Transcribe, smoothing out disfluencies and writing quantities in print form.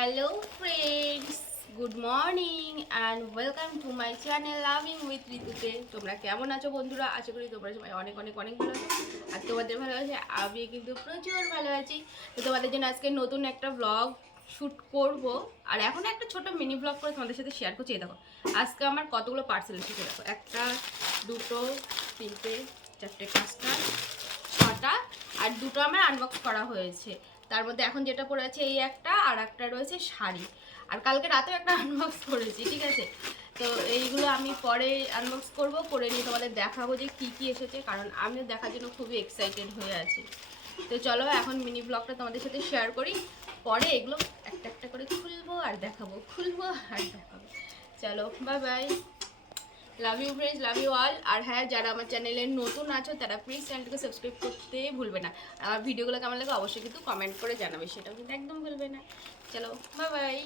Hello friends, good morning and welcome to my channel Loving with ঋতুতে। তোমরা কেমন আছো বন্ধুরা? আশা করি তোমরা সবাই অনেক অনেক অনেক ভালো আছো। আর তোমাদের ভালো আছে, আমি কিন্তু প্রচুর ভালো আছি। তো তোমাদের জন্য আজকে নতুন একটা ব্লগ শ্যুট করব, আর এখন একটা ছোট মিনি ব্লগ করে তোমাদের সাথে শেয়ার করছি। দেখো আজকে আমার কতগুলো পার্সেল এসেছে। দেখো একটা, দুটো, তিনটে, চারটে, পাঁচটা, ছটা, আর দুটো আমার আনবক্স করা হয়েছে। তার মধ্যে এখন যেটা পরে আছে এই একটা, আর একটা রয়েছে শাড়ি। আর কালকে রাতেও একটা আনবক্স করেছি, ঠিক আছে। তো এইগুলো আমি পরে আনবক্স করব, করে নিয়ে তোমাদের দেখাবো যে কী কী এসেছে, কারণ আমিও দেখার জন্য খুবই এক্সাইটেড হয়ে আছি। তো চলো এখন মিনি ব্লগটা তোমাদের সাথে শেয়ার করি, পরে এগুলো একটা একটা করে খুলবো আর দেখাবো, খুলবো আর দেখাবো। চলো bye bye, love you friends, love you all. আর হ্যাঁ, যারা আমার চ্যানেলে নতুন আছো তারা প্লিজ চ্যানেলটাকে সাবস্ক্রাইব করতে ভুলবে না। আমার ভিডিওগুলো কেমন লাগে অবশ্যই কিন্তু কমেন্ট করে জানাবে, সেটাও কিন্তু একদম ভুলবে না। চলো বাই বাই।